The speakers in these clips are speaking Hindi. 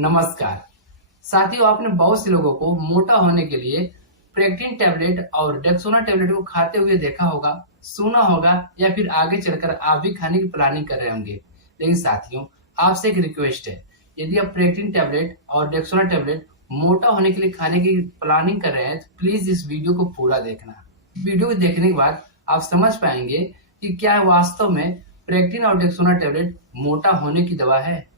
नमस्कार साथियों, आपने बहुत से लोगों को मोटा होने के लिए प्रेग्टिन टैबलेट और डेक्सोना टैबलेट को खाते हुए देखा होगा, सुना होगा या फिर आगे चलकर आप भी खाने की प्लानिंग कर रहे होंगे। लेकिन साथियों, आपसे एक रिक्वेस्ट है, यदि आप प्रेग्टिन टैबलेट और डेक्सोना टैबलेट मोटा होने के लिए खाने की प्लानिंग कर रहे हैं तो प्लीज इस वीडियो को पूरा देखना। वीडियो को देखने के बाद आप समझ पाएंगे कि क्या वास्तव में प्रेग्टिन और डेक्सोना टैबलेट मोटा होने की दवा है,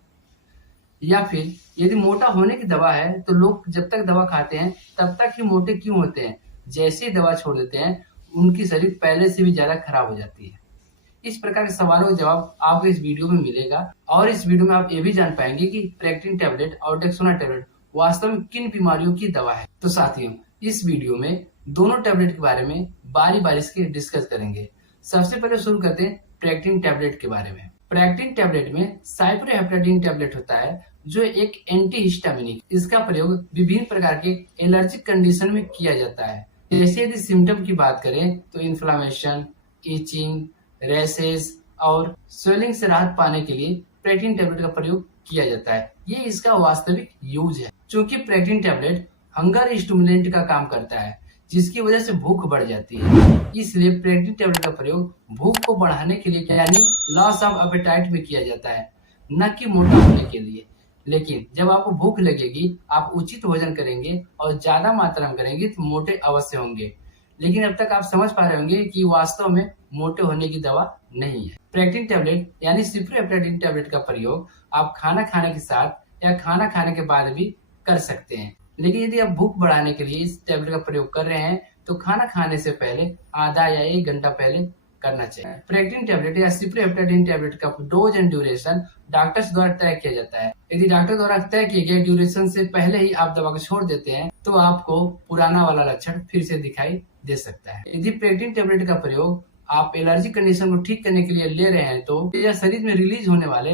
या फिर यदि मोटा होने की दवा है तो लोग जब तक दवा खाते हैं तब तक ही मोटे क्यों होते हैं, जैसे ही दवा छोड़ देते हैं उनकी शरीर पहले से भी ज्यादा खराब हो जाती है। इस प्रकार के सवालों का जवाब आपको इस वीडियो में मिलेगा और इस वीडियो में आप ये भी जान पाएंगे कि प्रेग्टिन टैबलेट और डेक्सोना टैबलेट वास्तव में किन बीमारियों की दवा है। तो साथियों, इस वीडियो में दोनों टैबलेट के बारे में बारी बारी से डिस्कस करेंगे। सबसे पहले शुरू करते हैं प्रेग्टिन टैबलेट के बारे में। प्रेग्टिन टैबलेट में साइप्रोहेप्टाडीन टैबलेट होता है जो एक एंटीहिस्टामिनिक। इसका प्रयोग विभिन्न प्रकार के एलर्जिक कंडीशन में किया जाता है। जैसे यदि सिम्टम की बात करें तो इन्फ्लामेशन, इचिंग, रैशेस और स्वेलिंग से राहत पाने के लिए प्रेग्टिन टैबलेट का प्रयोग किया जाता है। ये इसका वास्तविक यूज है। चूंकि प्रेग्टिन टैबलेट हंगर स्टिमुलेंट का काम करता है जिसकी वजह से भूख बढ़ जाती है, इसलिए प्रेग्टिन टैबलेट का प्रयोग भूख को बढ़ाने के लिए यानी लॉस ऑफ एपेटाइट में किया जाता है, न कि मोटा होने के लिए। लेकिन जब आपको भूख लगेगी, आप उचित भोजन करेंगे और ज्यादा मात्रा में करेंगे तो मोटे अवश्य होंगे। लेकिन अब तक आप समझ पा रहे होंगे कि वास्तव में मोटे होने की दवा नहीं है। प्रेग्टिन टैबलेट यानी साइप्रोहेप्टाडीन टैबलेट का प्रयोग आप खाना खाने के साथ या खाना खाने के बाद भी कर सकते हैं। लेकिन यदि आप भूख बढ़ाने के लिए इस टैबलेट का प्रयोग कर रहे हैं तो खाना खाने से पहले आधा या 1 घंटा पहले करना चाहिए। प्रेग्टिन टैबलेट या साइप्रोहेप्टाडीन टैबलेट का डोज एंड ड्यूरेशन डॉक्टर्स द्वारा तय किया जाता है। यदि डॉक्टर द्वारा तय किए गए ड्यूरेशन से पहले ही आप दवा को छोड़ देते हैं तो आपको पुराना वाला लक्षण फिर से दिखाई दे सकता है। यदि प्रेग्टिन टैबलेट का प्रयोग आप एलर्जी कंडीशन को ठीक करने के लिए ले रहे हैं तो यह शरीर में रिलीज होने वाले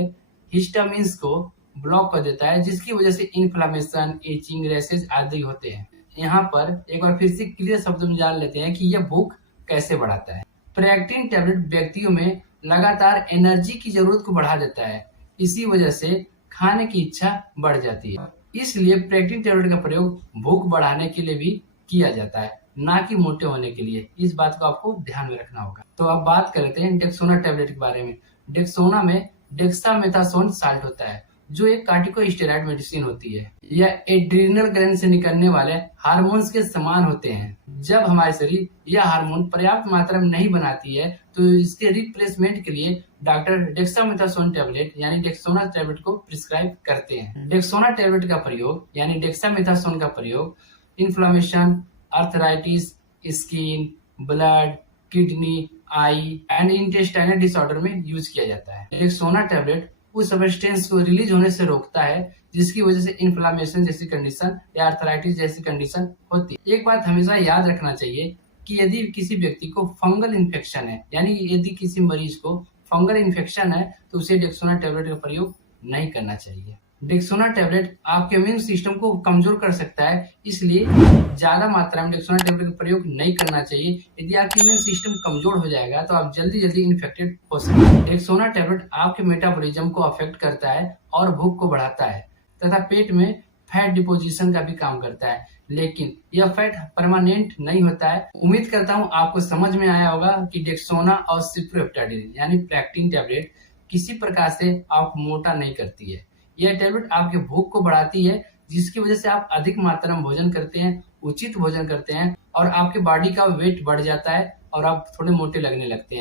हिस्टामिन्स को ब्लॉक कर देता है, जिसकी वजह से इन्फ्लामेशन, इचिंग, रैशेज आदि होते हैं। यहाँ पर एक बार फिर से क्लियर शब्दों में जान लेते हैं कि यह भूख कैसे बढ़ाता है। प्रेग्टिन टैबलेट व्यक्तियों में लगातार एनर्जी की जरूरत को बढ़ा देता है, इसी वजह से खाने की इच्छा बढ़ जाती है। इसलिए प्रेग्टिन टैबलेट का प्रयोग भूख बढ़ाने के लिए भी किया जाता है, ना कि मोटे होने के लिए। इस बात को आपको ध्यान में रखना होगा। तो अब बात करते हैं डेक्सोना टैबलेट के बारे में। डेक्सोना में डेक्सामेथासोन साल्ट होता है जो एक कार्टिकोस्टेरॉइड मेडिसिन होती है। यह एड्रिनल ग्लैंड से निकलने वाले हार्मोन्स के समान होते हैं। जब हमारे शरीर यह हार्मोन पर्याप्त मात्रा में नहीं बनाती है तो इसके रिप्लेसमेंट के लिए डॉक्टर डेक्सामेथासोन टैबलेट यानी डेक्सोना टैबलेट को प्रिस्क्राइब करते हैं। डेक्सोना टैबलेट का प्रयोग यानी डेक्सामेथासोन का प्रयोग inflammation, arthritis, skin, blood, kidney, I and intestinal disorder में यूज किया जाता है। डेक्सोना टैबलेट उस सब्सटेंस को रिलीज होने से रोकता है जिसकी वजह से इन्फ्लामेशन जैसी कंडीशन या अर्थराइटिस जैसी कंडीशन होती है। एक बात हमेशा याद रखना चाहिए कि यदि किसी व्यक्ति को फंगल इन्फेक्शन है, यानी यदि किसी मरीज को फंगल इन्फेक्शन है तो उसे डेक्सोना टैबलेट का प्रयोग नहीं करना चाहिए। डेक्सोना टैबलेट आपके इम्यून सिस्टम को कमजोर कर सकता है, इसलिए ज्यादा मात्रा में डेक्सोना टैबलेट का प्रयोग नहीं करना चाहिए। यदि आपकी इम्यून सिस्टम कमजोर हो जाएगा तो आप जल्दी जल्दी इन्फेक्टेड हो सकते हैं। डेक्सोना टैबलेट आपके मेटाबॉलिज्म को अफेक्ट करता है और भूख को बढ़ाता है तथा पेट में फैट डिपोजिशन का भी काम करता है, लेकिन यह फैट परमानेंट नहीं होता है। उम्मीद करता हूँ आपको समझ में आया होगा कि डेक्सोना और साइप्रोहेप्टाडीन यानी प्रेग्टिन टैबलेट किसी प्रकार से आपको मोटा नहीं करती है। यह टैबलेट आपके भूख को बढ़ाती है, जिसकी वजह से आप अधिक मात्रा में भोजन करते हैं, उचित भोजन करते हैं और आपके बॉडी का वेट बढ़ जाता है और आप थोड़े मोटे लगने लगते हैं।